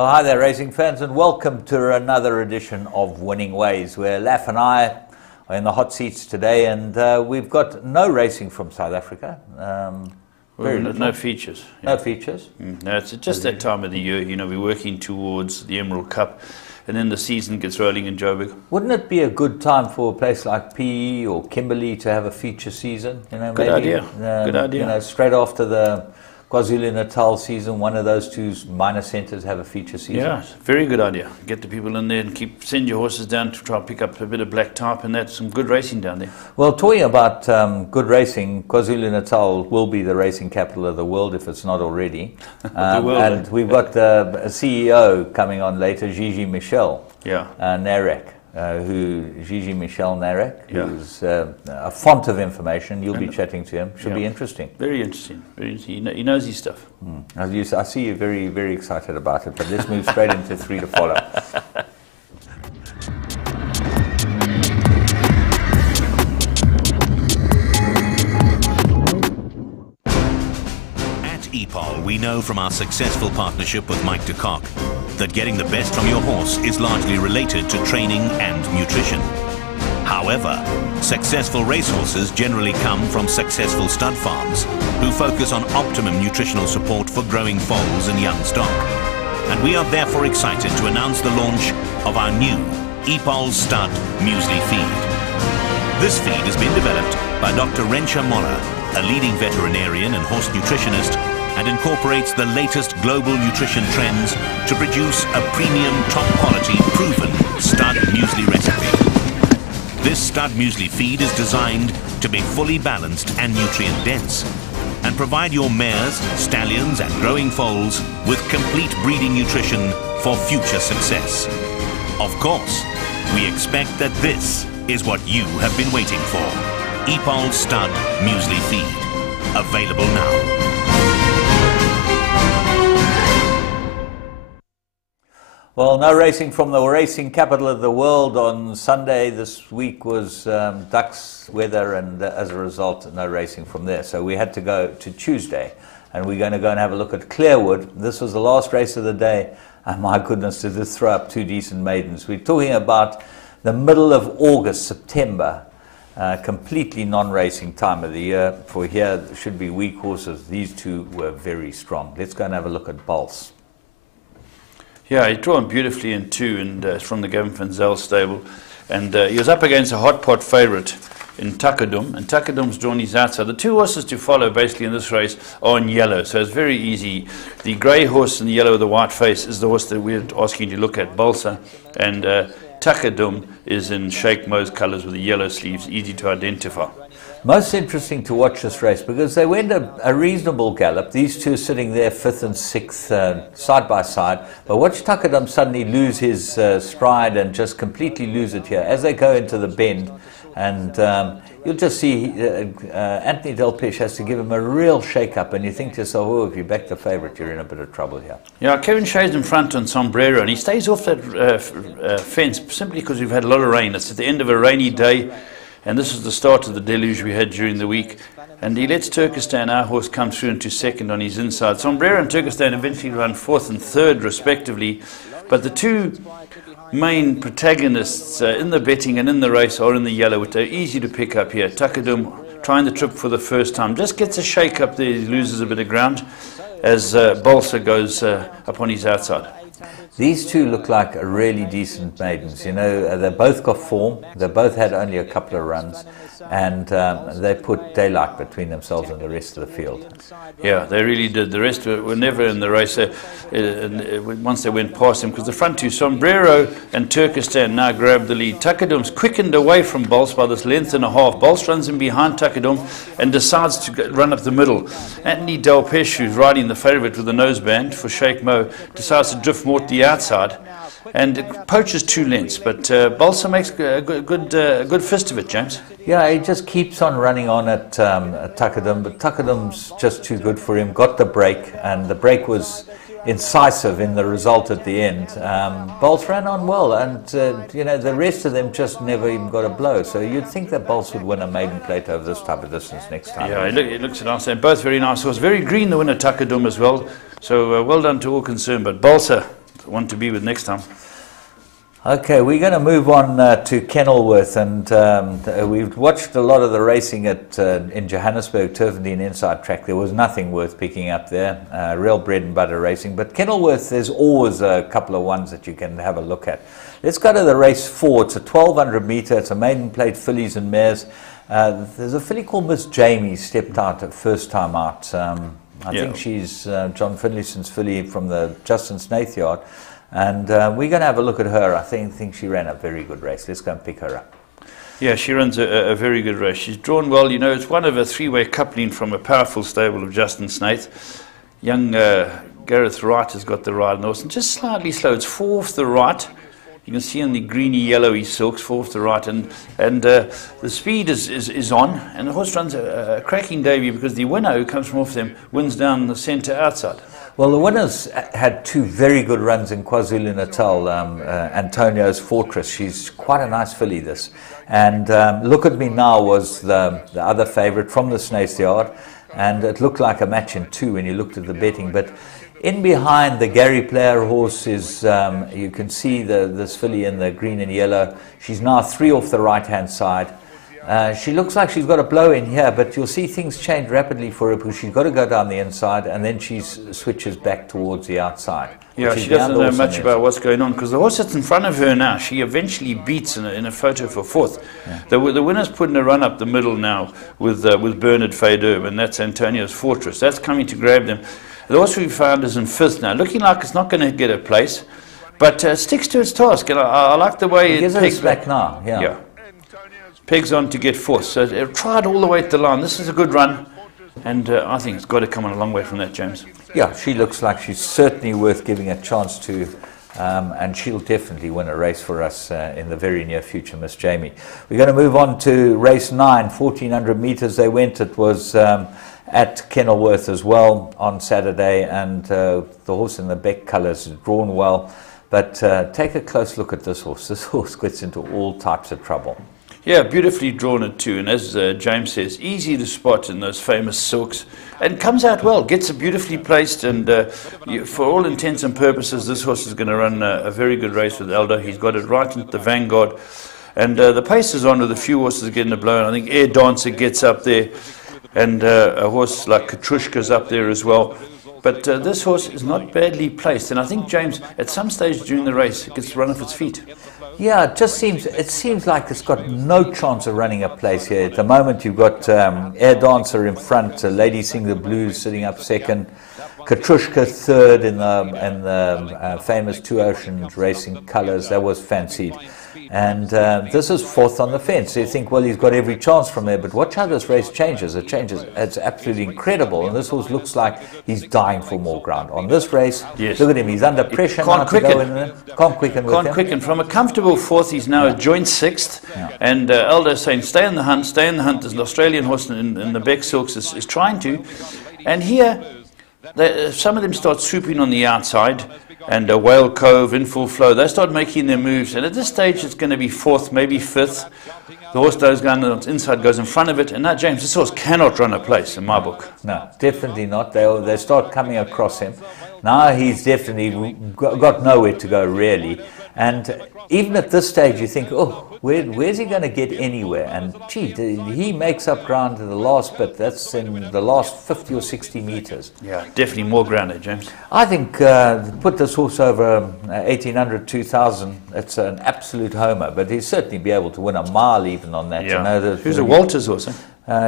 Well, hi there, racing fans, and welcome to another edition of Winning Ways, where Laf and I are in the hot seats today, and we've got no racing from South Africa. No features. No features. No, it's just that time of the year. You know, we're working towards the Emerald Cup, and then the season gets rolling in Joburg. Wouldn't it be a good time for a place like PE or Kimberley to have a feature season? You know, Good idea. Good idea. You know, straight after the KwaZulu-Natal season, one of those two minor centres have a feature season. Yeah, very good idea. Get the people in there and send your horses down to try and pick up a bit of black type, and that's some good racing down there. Well, talking about good racing, KwaZulu-Natal will be the racing capital of the world if it's not already. And we've got a CEO coming on later, Gigi Michel Narek. Gigi Michel Narek, who's a font of information. You'll be chatting to him. Should be interesting. Very interesting. Very interesting. He knows his stuff. I see you very, very excited about it, but let's move straight into three to follow. At EPOL, we know from our successful partnership with Mike de Kock that getting the best from your horse is largely related to training and nutrition. However, successful racehorses generally come from successful stud farms who focus on optimum nutritional support for growing foals and young stock. And we are therefore excited to announce the launch of our new EPOL Stud Muesli Feed. This feed has been developed by Dr. Rensha Moller, a leading veterinarian and horse nutritionist, and incorporates the latest global nutrition trends to produce a premium, top-quality, proven stud muesli recipe. This stud muesli feed is designed to be fully balanced and nutrient-dense and provide your mares, stallions and growing foals with complete breeding nutrition for future success. Of course, we expect that this is what you have been waiting for. EPOL Stud Muesli Feed. Available now. Well, no racing from the racing capital of the world on Sunday. This week was ducks weather, and as a result, no racing from there. So we had to go to Tuesday, and we're going to go and have a look at Clearwood. This was the last race of the day, and my goodness, did this throw up two decent maidens. We're talking about the middle of August, September, completely non-racing time of the year. For here, should be weak horses. These two were very strong. Let's go and have a look at Bulls. Yeah, he drawn beautifully in two, and from the Gavin van Zyl stable. And he was up against a hot pot favourite in Takadum, and Takadum's drawn his outside. The two horses to follow basically in this race are in yellow, so it's very easy. The grey horse in the yellow with the white face is the horse that we're asking you to look at, Balsa, and Takadum is in Sheikh Mo's colours with the yellow sleeves, easy to identify. Most interesting to watch this race because they went a reasonable gallop. These two sitting there, fifth and sixth, side by side. But watch Takadum suddenly lose his stride and just completely lose it here as they go into the bend. And you'll just see Anthony Delpiche has to give him a real shake-up, and you think to yourself, oh, if you back the favourite, you're in a bit of trouble here. Yeah, Kevin Shea's in front on Sombrero, and he stays off that fence simply because we've had a lot of rain. It's at the end of a rainy day. And this is the start of the deluge we had during the week. And he lets Turkestan, our horse, come through into second on his inside. Sombrero and Turkestan eventually run fourth and third, respectively. But the two main protagonists in the betting and in the race are in the yellow, which are easy to pick up here. Takadum trying the trip for the first time. Just gets a shake up there, he loses a bit of ground as Balsa goes up on his outside. These two look like really decent maidens. You know, they both got form. They both had only a couple of runs, and they put daylight between themselves and the rest of the field. Yeah, they really did. The rest were never in the race once they went past them, because the front two, Sombrero and Turkestan, now grabbed the lead. Takadum's quickened away from Bols by this length and a half. Bols runs in behind Takadum and decides to run up the middle. Anthony Delpiche, who's riding the favourite with the noseband for Sheikh Mo, decides to drift more to the outside and it poaches 2 lengths, but Balsa makes a good fist of it, James. Yeah, he just keeps on running on at Takadum, but Takadum's just too good for him. Got the break, and the break was incisive in the result at the end. Bols ran on well, and you know, the rest of them just never even got a blow. So you'd think that Bols would win a maiden plate over this type of distance next time. Yeah, it looks nice, and both very nice horses. Very green, the winner Takadum as well. So well done to all concerned. But Balsa, one to be with next time. Okay, we're going to move on to Kenilworth, and we've watched a lot of the racing at in Johannesburg, Turfendine Inside Track. There was nothing worth picking up there, real bread and butter racing. But Kenilworth, there's always a couple of ones that you can have a look at. Let's go to the race 4. It's a 1,200 metre. It's a maiden plate fillies and mares. There's a filly called Miss Jamie stepped out at first time out. I think she's John Finlayson's filly from the Justin Snaith yard. And we're going to have a look at her. I think she ran a very good race. Let's go and pick her up. Yeah, she runs a very good race. She's drawn well. You know, it's one of a three-way coupling from a powerful stable of Justin Snaith. Young Gareth Wright has got the ride on the horse, and just slightly slow. It's 4 off the right. You can see on the greeny yellowy silks, 4 off the right, and the speed is on, and the horse runs a cracking debut because the winner who comes from off them wins down the centre outside. Well, the winners had 2 very good runs in KwaZulu-Natal. Antonio's Fortress, she's quite a nice filly, this. And Look at Me Now was the other favourite from the Snaith yard, and it looked like a match in 2 when you looked at the betting. But in behind the Gary Player horse is, you can see this filly in the green and yellow. She's now 3 off the right-hand side. She looks like she's got a blow in here, but you'll see things change rapidly for her because she's got to go down the inside and then she switches back towards the outside. Yeah, she doesn't know much about what's going on because the horse that's in front of her now, she eventually beats in a photo for 4th. Yeah. The winner's putting a run up the middle now with Bernard Faderb, and that's Antonio's Fortress. That's coming to grab them. The horse we found is in 5th now, looking like it's not going to get a place, but sticks to its task, and I like the way it pegs back now. Yeah. Pegs on to get 4th, so it tried all the way to the line. This is a good run, and I think it's got to come on a long way from that, James. Yeah, she looks like she's certainly worth giving a chance to, and she'll definitely win a race for us in the very near future, Miss Jamie. We're going to move on to race 9, 1,400 metres they went. It was at Kenilworth as well on Saturday, and the horse in the Beck colours is drawn well. But take a close look at this horse. This horse gets into all types of trouble. Yeah, beautifully drawn at 2, and as James says, easy to spot in those famous silks, and comes out well, gets it beautifully placed, and for all intents and purposes, this horse is going to run a very good race with Aldo. He's got it right into the vanguard, and the pace is on with a few horses getting a blow, and I think Air Dancer gets up there, and a horse like Katrushka's up there as well. But this horse is not badly placed, and I think, James, at some stage during the race, it gets run off its feet. Yeah, it seems like it's got no chance of running a place here. At the moment, you've got Air Dancer in front, Lady Sing the Blues sitting up 2nd, Katrushka 3rd in the famous Two Oceans Racing colours. That was fancied. And this is 4th on the fence. So you think, well, he's got every chance from there. But watch how this race changes. It changes. It's absolutely incredible. And this horse looks like he's dying for more ground. On this race, yes. Look at him. He's under pressure now to go in there. Can't quicken with him. Can't quicken. From a comfortable 4th, he's now a joint 6th. Yeah. And Aldo's saying, stay in the hunt, stay in the hunt. There's an Australian horse in the Beck Silks is trying to. And here, some of them start swooping on the outside. And Whale Cove in full flow, they start making their moves, and at this stage it's going to be 4th, maybe 5th. The horse goes down the inside, goes in front of it, and now, James, this horse cannot run a place in my book. No, definitely not. They start coming across him. Now he's definitely got nowhere to go, really. And even at this stage, you think, oh, where's he going to get anywhere? And gee, he makes up ground in the last bit. That's in the last 50 or 60 metres. Yeah, definitely more ground there, James. I think put this horse over 1,800, 2,000, it's an absolute homer. But he'll certainly be able to win a mile even on that. Yeah. You know, who's a Walters horse, eh?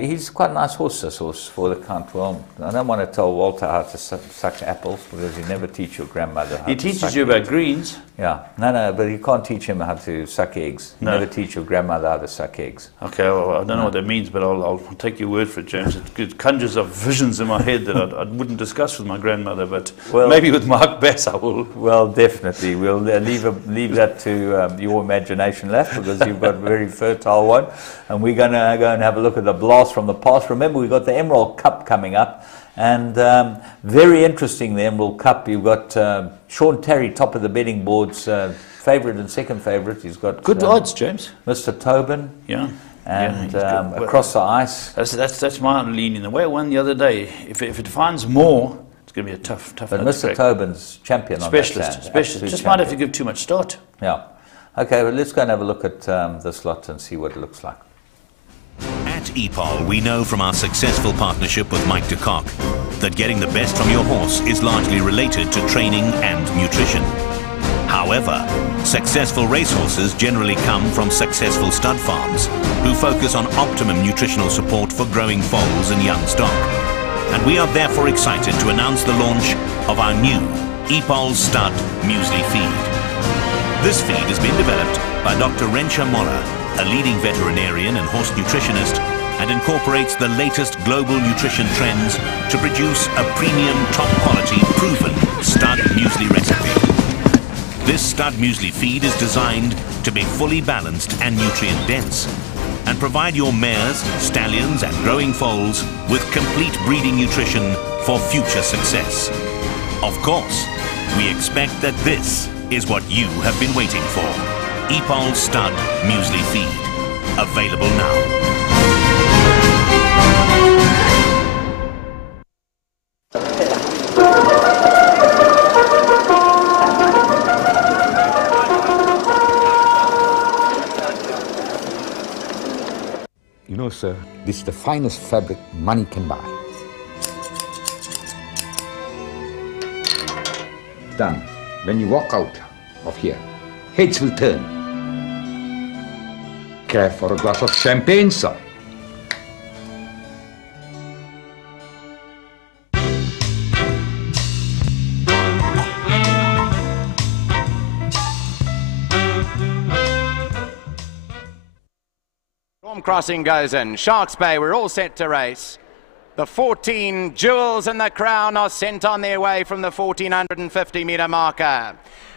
He's quite a nice horse, this horse, for the count. Well, I don't want to tell Walter how to suck apples because you never teach your grandmother how to suck He teaches you about greens. Yeah, no, but you can't teach him how to suck eggs. You never teach your grandmother how to suck eggs. Okay, well, I don't know what that means, but I'll take your word for it, James. It conjures up visions in my head that I wouldn't discuss with my grandmother, but maybe with Mark Bass I will. Well, definitely. We'll leave that to your imagination left because you've got a very fertile one. And we're going to go and have a look at the blast from the past. Remember, we've got the Emerald Cup coming up. And very interesting, the Emerald Cup. You've got Sean Terry, top of the betting boards, favourite and second favourite. He's got good odds, James. Mr. Tobin. Yeah. And Across the Ice. That's my leaning. The way I won the other day, if it finds more, it's going to be a tough But nut to Mr. crack. Tobin's champion on that stand. Specialist. Absolute Just might have to champion. give too much start. Yeah. Okay, well, let's go and have a look at this lot and see what it looks like. At EPOL, we know from our successful partnership with Mike de Kock that getting the best from your horse is largely related to training and nutrition. However, successful racehorses generally come from successful stud farms who focus on optimum nutritional support for growing foals and young stock. And we are therefore excited to announce the launch of our new EPOL Stud Muesli Feed. This feed has been developed by Dr. Rensha Moller, a leading veterinarian and horse nutritionist, and incorporates the latest global nutrition trends to produce a premium, top-quality, proven stud muesli recipe. This stud muesli feed is designed to be fully balanced and nutrient-dense and provide your mares, stallions, and growing foals with complete breeding nutrition for future success. Of course, we expect that this is what you have been waiting for. EPOL Stud Muesli Feed. Available now. You know, sir, this is the finest fabric money can buy. Done. When you walk out of here, heads will turn. Care for a glass of champagne, sir? Storm Crossing goes in. Sharks Bay, we're all set to race. The 14 Jewels in the Crown are sent on their way from the 1450-metre marker.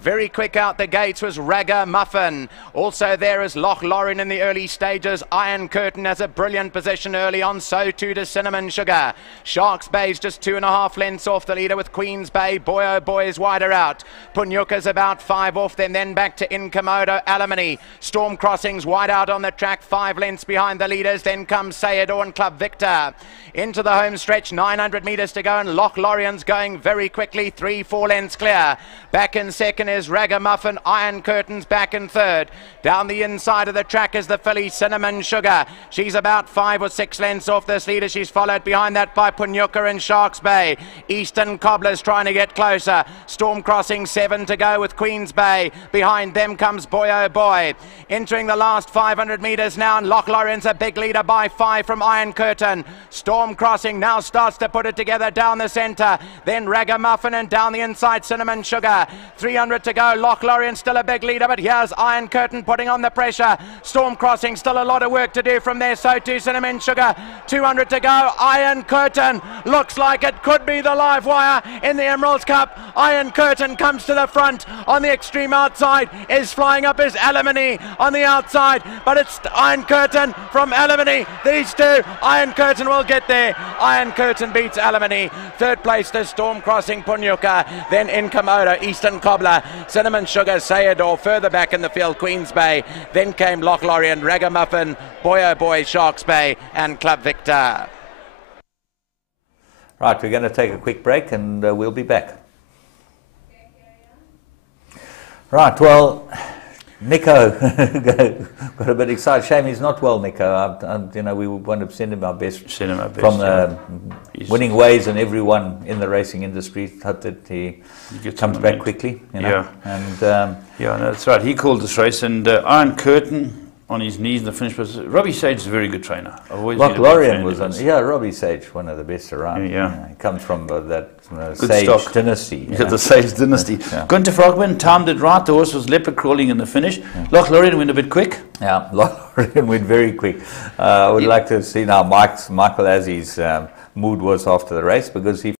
Very quick out the gates was Ragamuffin. Also there is Loch Lorien in the early stages. Iron Curtain has a brilliant position early on. So too does Cinnamon Sugar. Sharks Bay's just 2.5 lengths off the leader with Queen's Bay. Boy Oh Boy is wider out. Punyuka's about 5 off them. Then back to Incomodo Alimony. Storm Crossing's wide out on the track. 5 lengths behind the leaders. Then comes Sayador and Club Victor. Into the home stretch. 900 metres to go. And Loch Lorien's going very quickly. 3-4 lengths clear. Back in second is Ragamuffin. Iron Curtain's back in third. Down the inside of the track is the filly Cinnamon Sugar. She's about 5 or 6 lengths off this leader. She's followed behind that by Punyuka and Sharks Bay. Eastern Cobbler's trying to get closer. Storm Crossing 7 to go with Queen's Bay. Behind them comes Boy Oh Boy. Entering the last 500 metres now, and Loch Lorien's a big leader by 5 from Iron Curtain. Storm Crossing now starts to put it together down the centre. Then Ragamuffin, and down the inside Cinnamon Sugar. 300 to go. Loch Lorien still a big leader, but here's Iron Curtain putting on the pressure. Storm Crossing still a lot of work to do from there. So too Cinnamon Sugar. 200 to go. Iron Curtain looks like it could be the live wire in the Emeralds Cup. Iron Curtain comes to the front. On the extreme outside is flying up is Alimony on the outside, but it's Iron Curtain from Alimony. These two, Iron Curtain will get there. Iron Curtain beats Alimony. Third place to Storm Crossing, Punyuka. Then Incomodo, Eastern Cobbler, Cinnamon Sugar, Sayador. Further back in the field, Queen's Bay. Then came Loch Lorien, Ragamuffin, Boy Oh Boy, Sharks Bay, and Club Victor. Right, we're going to take a quick break and we'll be back. Right, well, Nico got a bit excited. Shame he's not well, Nico. You know, we want to send him our best, from the winning ways and everyone in the racing industry. Hope that he comes back quickly. You know? Yeah, and yeah, no, that's right. He called this race, and Iron Curtain on his knees in the finish. But Robbie Sage is a very good trainer. Loch Lorien was on. Yeah, Robbie Sage, one of the best around. Yeah. He comes from that Good Sage stock. dynasty. Yeah, the Sage dynasty. Yeah. Gunther Frogman timed it right. The horse was leopard crawling in the finish. Loch Lorien went a bit quick. Yeah, Loch Lorien went very quick. I would like to see now Michael Azzi's mood was after the race, because he